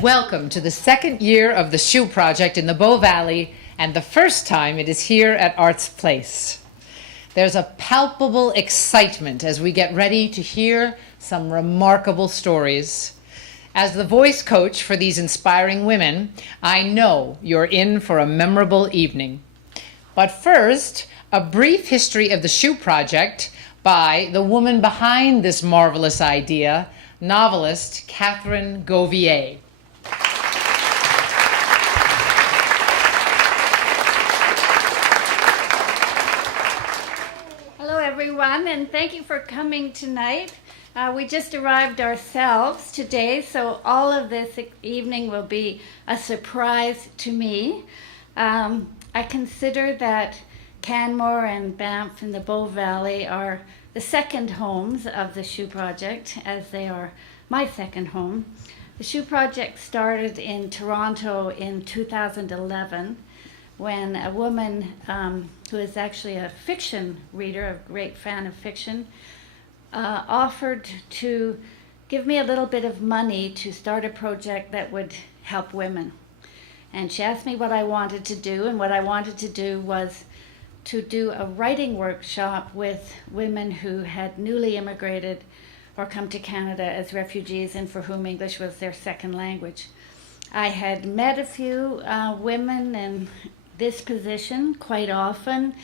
Welcome to the second year of the Shoe Project in the Bow Valley, and the first time it is here at Arts Place. There's a palpable excitement as we get ready to hear some remarkable stories. As the voice coach for these inspiring women, I know you're in for a memorable evening. But first, a brief history of the Shoe Project by the woman behind this marvelous idea, novelist Catherine Gauvier. Hello everyone, and thank you for coming tonight. We just arrived ourselves today, so all of this evening will be a surprise to me. I consider that Canmore and Banff in the Bow Valley are the second homes of the Shoe Project, as they are my second home. The Shoe Project started in Toronto in 2011 when a woman who is actually a fiction reader, a great fan of fiction, offered to give me a little bit of money to start a project that would help women. And she asked me what I wanted to do, and what I wanted to do was to do a writing workshop with women who had newly immigrated or come to Canada as refugees and for whom English was their second language. I had met a few women in this position quite often.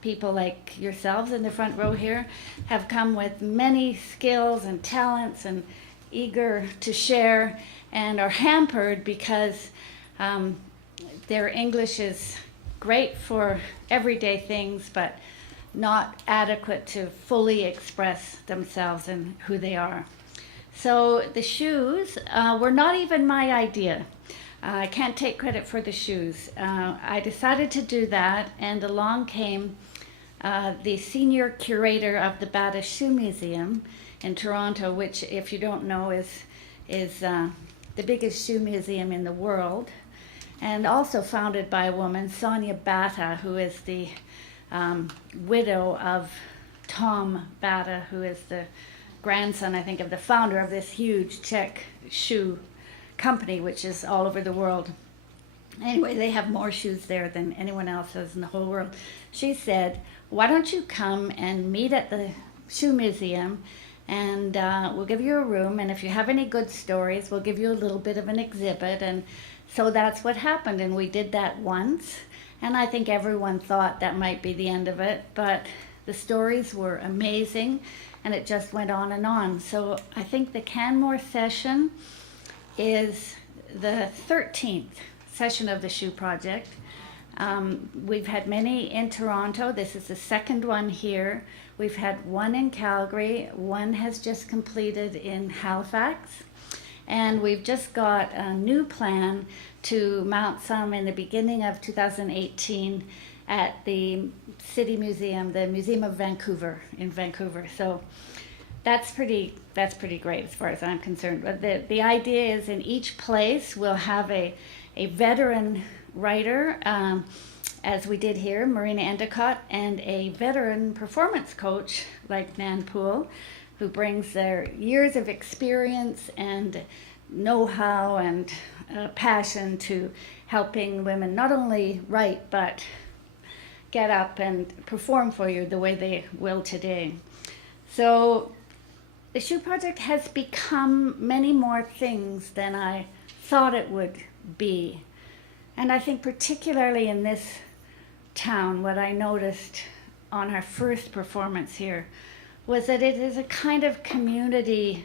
People like yourselves in the front row here have come with many skills and talents and eager to share, and are hampered because their English is great for everyday things, but not adequate to fully express themselves and who they are. So the shoes were not even my idea. I can't take credit for the shoes. I decided to do that, and along came the senior curator of the Bata Shoe Museum in Toronto, which, if you don't know, is the biggest shoe museum in the world, and also founded by a woman, Sonia Bata, who is the widow of Tom Bata, who is the grandson, I think, of the founder of this huge Czech shoe company, which is all over the world. Anyway, they have more shoes there than anyone else has in the whole world. She said, why don't you come and meet at the shoe museum, and we'll give you a room, and if you have any good stories, we'll give you a little bit of an exhibit. And so that's what happened, and we did that once, and I think everyone thought that might be the end of it, but the stories were amazing, and it just went on and on. So I think the Canmore session is the 13th session of the Shoe Project. We've had many in Toronto. This is the second one here. We've had one in Calgary. One has just completed in Halifax. And we've just got a new plan to mount some in the beginning of 2018 at the City Museum, the Museum of Vancouver in Vancouver. So that's pretty great as far as I'm concerned. But the idea is in each place we'll have a veteran writer, as we did here, Marina Endicott, and a veteran performance coach like Nan Poole, who brings their years of experience and know-how and passion to helping women not only write but get up and perform for you the way they will today. So the Shoe Project has become many more things than I thought it would be. And I think particularly in this town, what I noticed on our first performance here was that it is a kind of community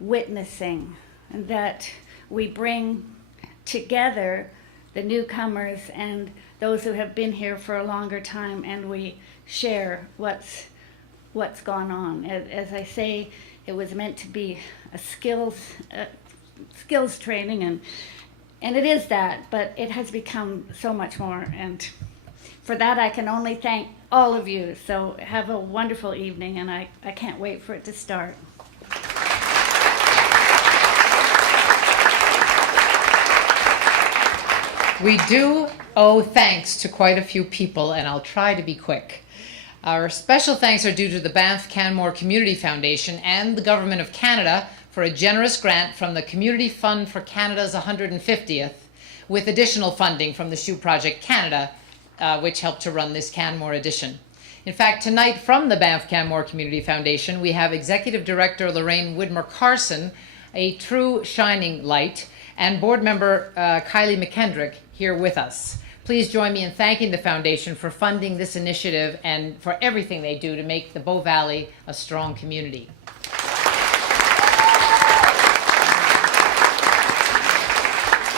witnessing, and that we bring together the newcomers and those who have been here for a longer time, and we share what's gone on. As I say, it was meant to be a skills training, and it is that, but it has become so much more, and for that I can only thank all of you. So have a wonderful evening, and I can't wait for it to start. We do owe thanks to quite a few people, and I'll try to be quick. Our special thanks are due to the Banff Canmore Community Foundation and the Government of Canada for a generous grant from the Community Fund for Canada's 150th, with additional funding from the Shoe Project Canada, which helped to run this Canmore edition. In fact, tonight from the Banff Canmore Community Foundation, we have Executive Director Lorraine Widmer-Carson, a true shining light, and board member Kylie McKendrick here with us. Please join me in thanking the foundation for funding this initiative and for everything they do to make the Bow Valley a strong community.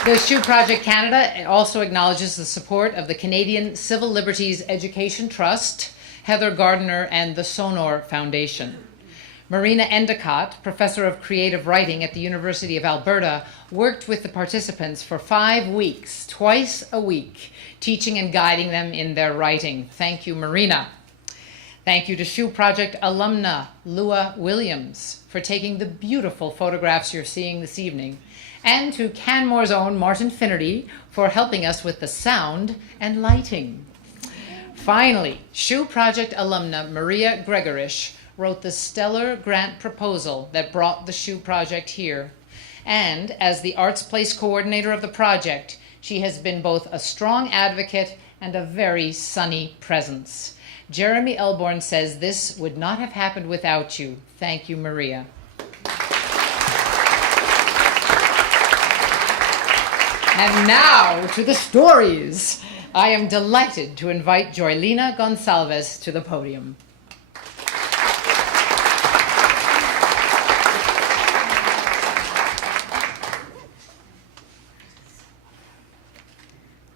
The Shoe Project Canada also acknowledges the support of the Canadian Civil Liberties Education Trust, Heather Gardner, and the Sonor Foundation. Marina Endicott, professor of creative writing at the University of Alberta, worked with the participants for 5 weeks, twice a week, teaching and guiding them in their writing. Thank you, Marina. Thank you to Shoe Project alumna Lua Williams for taking the beautiful photographs you're seeing this evening, and to Canmore's own Martin Finnerty for helping us with the sound and lighting. Finally, Shoe Project alumna Maria Gregorish wrote the stellar grant proposal that brought the Shoe Project here. And as the Arts Place coordinator of the project, she has been both a strong advocate and a very sunny presence. Jeremy Elborn says this would not have happened without you. Thank you, Maria. And now to the stories. I am delighted to invite Joylina Gonsalves to the podium.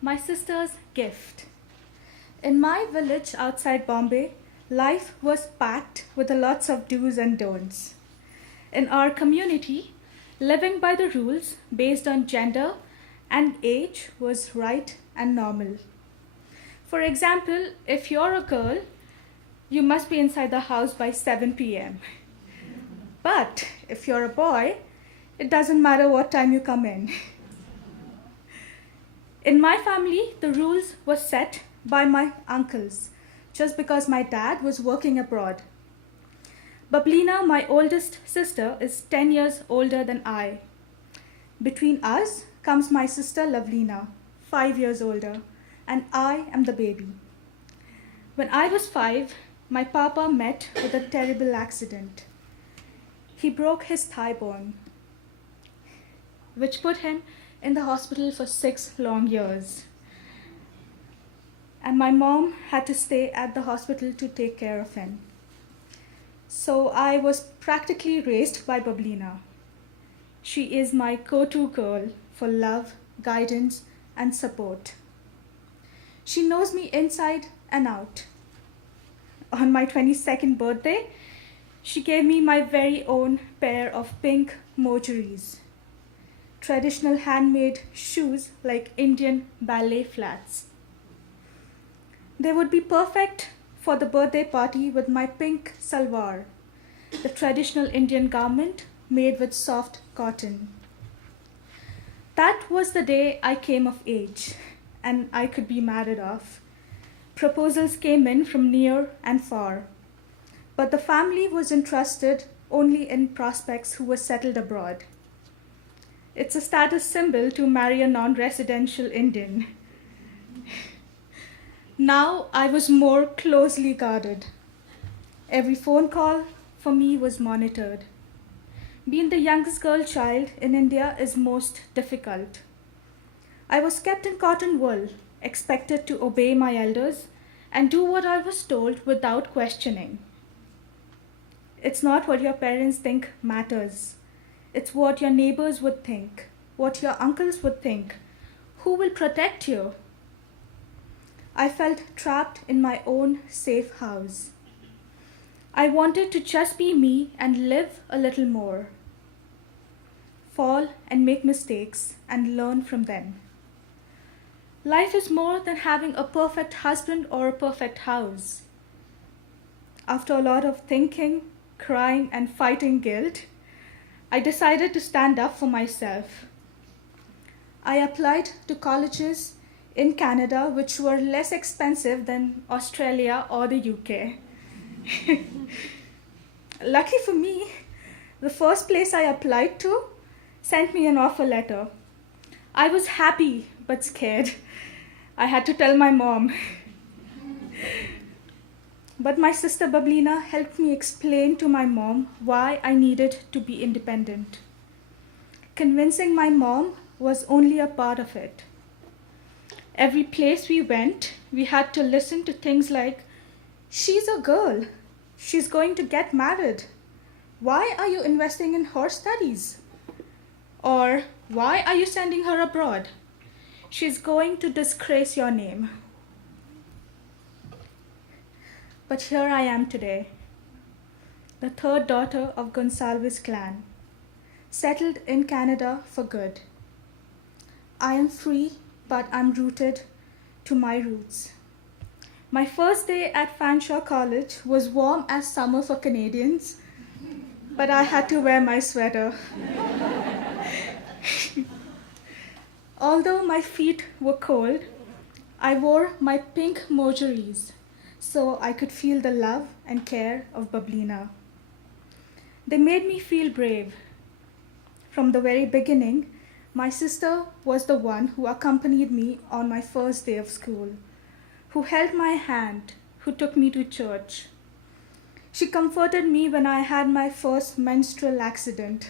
My sister's gift. In my village outside Bombay, life was packed with lots of do's and don'ts. In our community, living by the rules based on gender and age was right and normal. For example, if you're a girl, you must be inside the house by 7 p.m. But if you're a boy, it doesn't matter what time you come in. In my family, the rules were set by my uncles, just because my dad was working abroad. Bablina, my oldest sister, is 10 years older than I. Between us comes my sister Lovelina, 5 years older, and I am the baby. When I was 5, my papa met with a terrible accident. He broke his thigh bone, which put him in the hospital for 6 long years. And my mom had to stay at the hospital to take care of him. So I was practically raised by Bablina. She is my go-to girl for love, guidance, and support. She knows me inside and out. On my 22nd birthday, she gave me my very own pair of pink mojories, traditional handmade shoes like Indian ballet flats. They would be perfect for the birthday party with my pink salwar, the traditional Indian garment made with soft cotton. That was the day I came of age and I could be married off. Proposals came in from near and far, but the family was interested only in prospects who were settled abroad. It's a status symbol to marry a non-residential Indian. Now I was more closely guarded. Every phone call for me was monitored. Being the youngest girl child in India is most difficult. I was kept in cotton wool, expected to obey my elders and do what I was told without questioning. It's not what your parents think matters. It's what your neighbors would think, what your uncles would think. Who will protect you? I felt trapped in my own safe house. I wanted to just be me and live a little more. Fall and make mistakes and learn from them. Life is more than having a perfect husband or a perfect house. After a lot of thinking, crying, and fighting guilt, I decided to stand up for myself. I applied to colleges in Canada which were less expensive than Australia or the UK. Lucky for me, the first place I applied to sent me an offer letter. I was happy but scared. I had to tell my mom. But my sister Joylina helped me explain to my mom why I needed to be independent. Convincing my mom was only a part of it. Every place we went, we had to listen to things like, "She's a girl. She's going to get married. Why are you investing in her studies?" Or, "Why are you sending her abroad? She's going to disgrace your name." But here I am today, the third daughter of Gonsalves clan, settled in Canada for good. I am free, but I'm rooted to my roots. My first day at Fanshawe College was warm as summer for Canadians, but I had to wear my sweater. Although my feet were cold, I wore my pink mojaries so I could feel the love and care of Joylina. They made me feel brave. From the very beginning, my sister was the one who accompanied me on my first day of school, who held my hand, who took me to church. She comforted me when I had my first menstrual accident.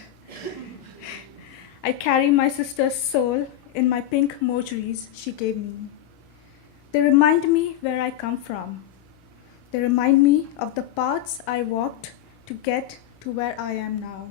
I carry my sister's soul in my pink mojaries she gave me. They remind me where I come from. They remind me of the paths I walked to get to where I am now.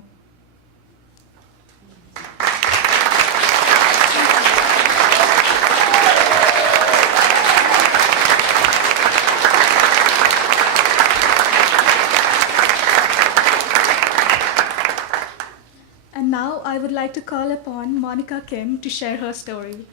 And now I would like to call upon Monica Kim to share her story.